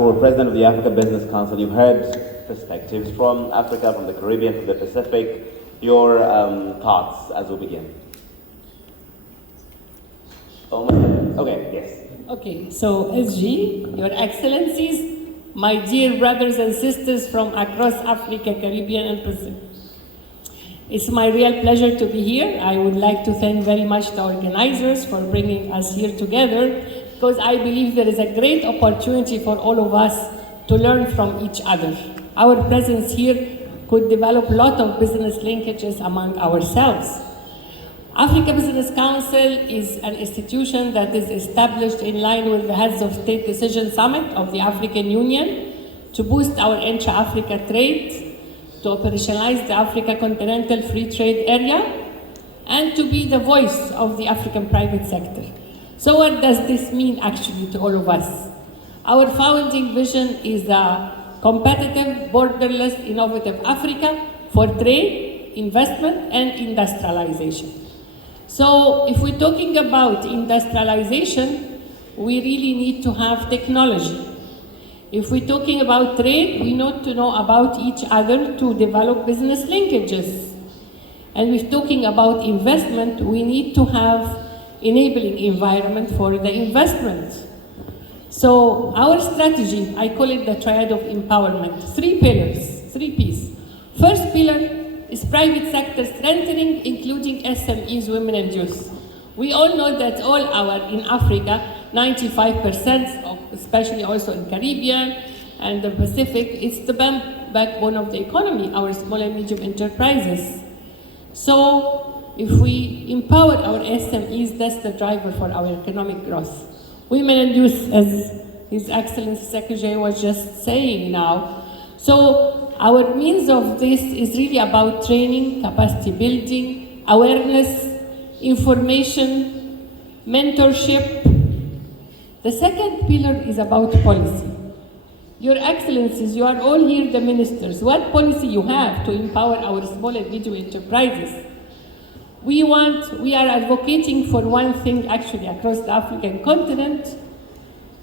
For President of the Africa Business Council, you've heard perspectives from Africa, from the Caribbean, from the Pacific. Your thoughts as we begin. Okay, yes. Okay, so SG, Your Excellencies, my dear brothers and sisters from across Africa, Caribbean, and Pacific. It's my real pleasure to be here. I would like to thank very much the organizers for bringing us here together, because I believe there is a great opportunity for all of us to learn from each other. Our presence here could develop a lot of business linkages among ourselves. Africa Business Council is an institution that is established in line with the Heads of State Decision Summit of the African Union to boost our intra-Africa trade, to operationalize the Africa Continental Free Trade Area, and to be the voice of the African private sector. So what does this mean actually to all of us? Our founding vision is a competitive, borderless, innovative Africa for trade, investment, and industrialization. So if we're talking about industrialization, we really need to have technology. If we're talking about trade, we need to know about each other to develop business linkages. And if we're talking about investment, we need to have enabling environment for the investment. So our strategy, I call it the triad of empowerment. 3 pillars, 3 P's. First pillar is private sector strengthening, including SMEs, women and youth. We all know that in Africa, 95%, especially also in Caribbean and the Pacific, it's the backbone of the economy, our small and medium enterprises. So if we empower our SMEs, that's the driver for our economic growth. Women and youth, as His Excellency Secretary was just saying now. So our means of this is really about training, capacity building, awareness, information, mentorship. The second pillar is about policy. Your Excellencies, you are all here the ministers. What policy you have to empower our small and medium enterprises? We are advocating for one thing actually across the African continent.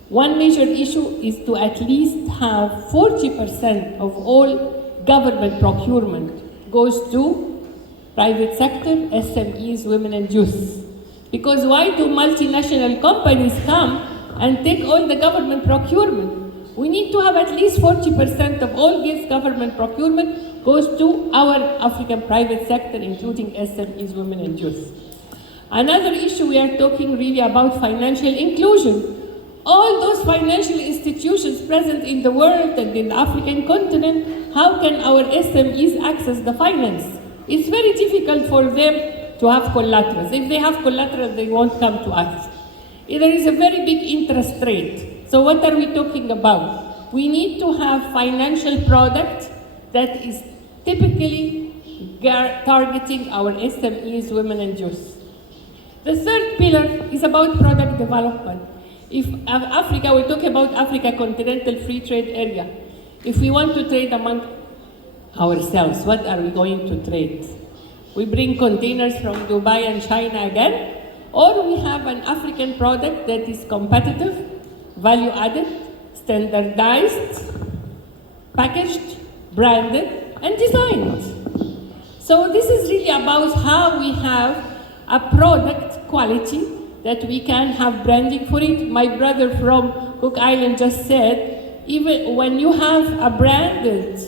One major issue is to at least have 40% of all government procurement goes to private sector, SMEs, women and youth. Because why do multinational companies come and take all the government procurement? We need to have at least 40% of all this government procurement goes to our African private sector, including SMEs, women and youth. Another issue, we are talking really about financial inclusion. All those financial institutions present in the world and in the African continent, how can our SMEs access the finance? It's very difficult for them to have collaterals. If they have collateral, they won't come to us. There is a very big interest rate. So what are we talking about? We need to have financial product that is typically targeting our SMEs, women and youth. The third pillar is about product development. If Africa, we talk about Africa Continental Free Trade Area. If we want to trade among ourselves, what are we going to trade? We bring containers from Dubai and China again, or we have an African product that is competitive, value added, standardized, packaged, branded, and designed. So this is really about how we have a product quality that we can have branding for it. My brother from Cook Island just said, even when you have a branded,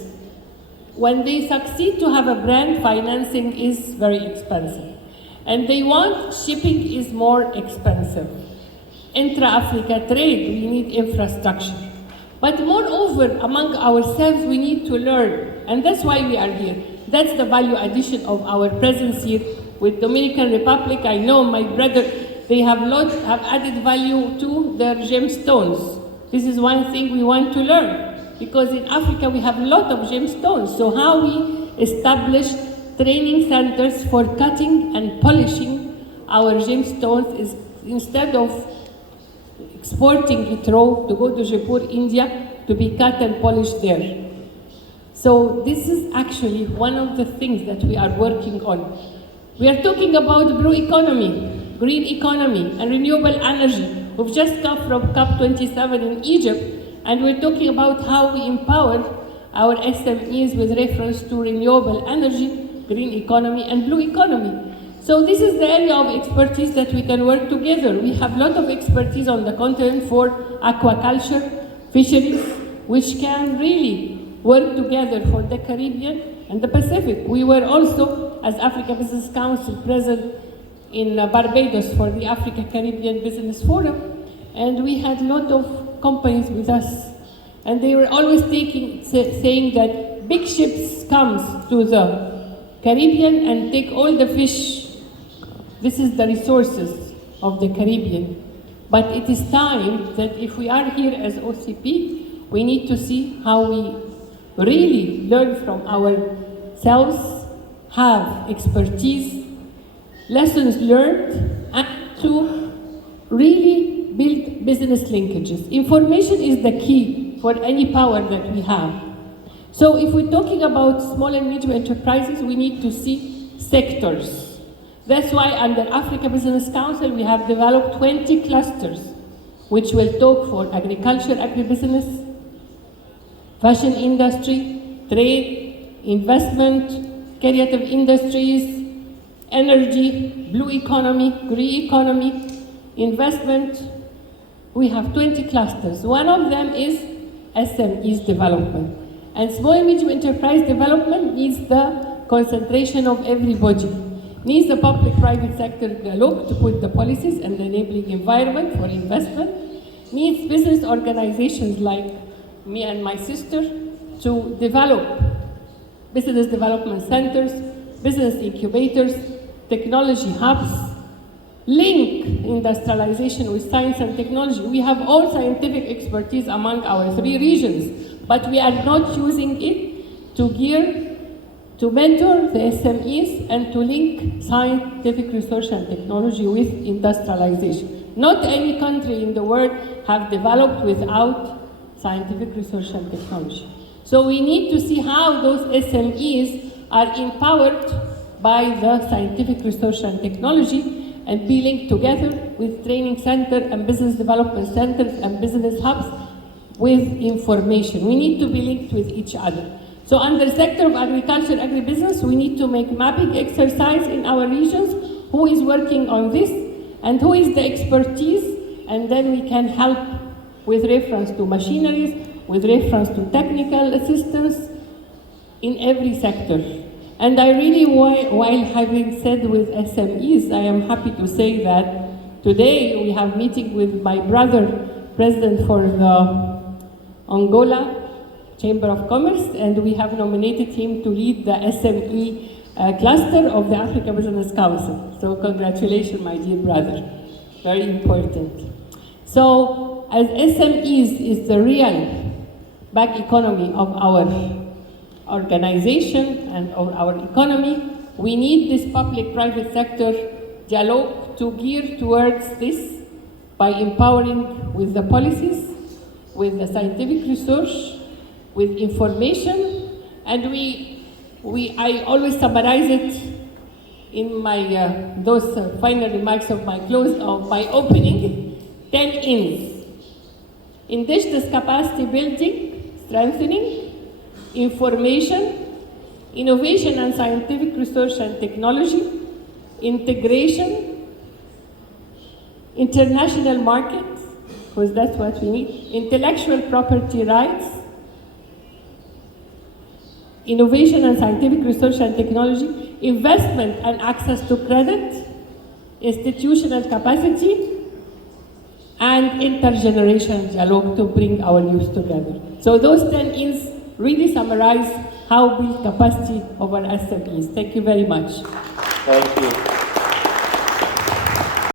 when they succeed to have a brand, financing is very expensive. And they want shipping is more expensive. Intra-Africa trade, we need infrastructure. But moreover, among ourselves, we need to learn. And that's why we are here. That's the value addition of our presence here with Dominican Republic. I know my brother, they have added value to their gemstones. This is one thing we want to learn. Because in Africa, we have a lot of gemstones. So how we establish training centers for cutting and polishing our gemstones is instead of exporting it raw to go to Jaipur, India, to be cut and polished there. So this is actually one of the things that we are working on. We are talking about blue economy, green economy, and renewable energy. We've just come from COP27 in Egypt. And we're talking about how we empower our SMEs with reference to renewable energy, green economy, and blue economy. So this is the area of expertise that we can work together. We have a lot of expertise on the continent for aquaculture, fisheries, which can really work together for the Caribbean and the Pacific. We were also, as Africa Business Council, present in Barbados for the Africa Caribbean Business Forum, and we had a lot of companies with us. And they were always saying that big ships comes to the Caribbean and take all the fish. This is the resources of the Caribbean. But it is time that if we are here as OCP, we need to see how we really learn from ourselves, have expertise, lessons learned, and to really build business linkages. Information is the key for any power that we have. So if we're talking about small and medium enterprises, we need to see sectors. That's why under Africa Business Council, we have developed 20 clusters, which will talk for agriculture, agribusiness, fashion industry, trade, investment, creative industries, energy, blue economy, green economy, investment. We have 20 clusters. One of them is SMEs development. And small and medium enterprise development needs the concentration of everybody. Needs the public-private sector dialogue to put the policies and the enabling environment for investment. Needs business organizations like me and my sister to develop business development centers, business incubators, technology hubs, link industrialization with science and technology. We have all scientific expertise among our 3 regions, but we are not using it to mentor the SMEs and to link scientific research and technology with industrialization. Not any country in the world have developed without scientific research and technology. So we need to see how those SMEs are empowered by the scientific research and technology and be linked together with training center and business development centers and business hubs with information. We need to be linked with each other. So under sector of agriculture, agribusiness, we need to make mapping exercise in our regions, who is working on this and who is the expertise, and then we can help with reference to machineries, with reference to technical assistance in every sector. And I really, while having said with SMEs, I am happy to say that today we have meeting with my brother, president for the Angola Chamber of Commerce, and we have nominated him to lead the SME cluster of the Africa Business Council. So congratulations, my dear brother. Very important. So as SMEs is the real back economy of our organization and of our economy, we need this public-private sector dialogue to gear towards this by empowering with the policies, with the scientific research, with information, and I always summarize it in my those final remarks of my opening. 10 Ins: indigenous capacity building, strengthening, information, innovation and scientific research and technology, integration, international markets, because that's what we need, intellectual property rights, innovation and scientific research and technology, investment and access to credit, institutional capacity, and intergenerational dialogue to bring our youth together. So those 10 Ins really summarize how we build capacity of our SMEs. Thank you very much. Thank you.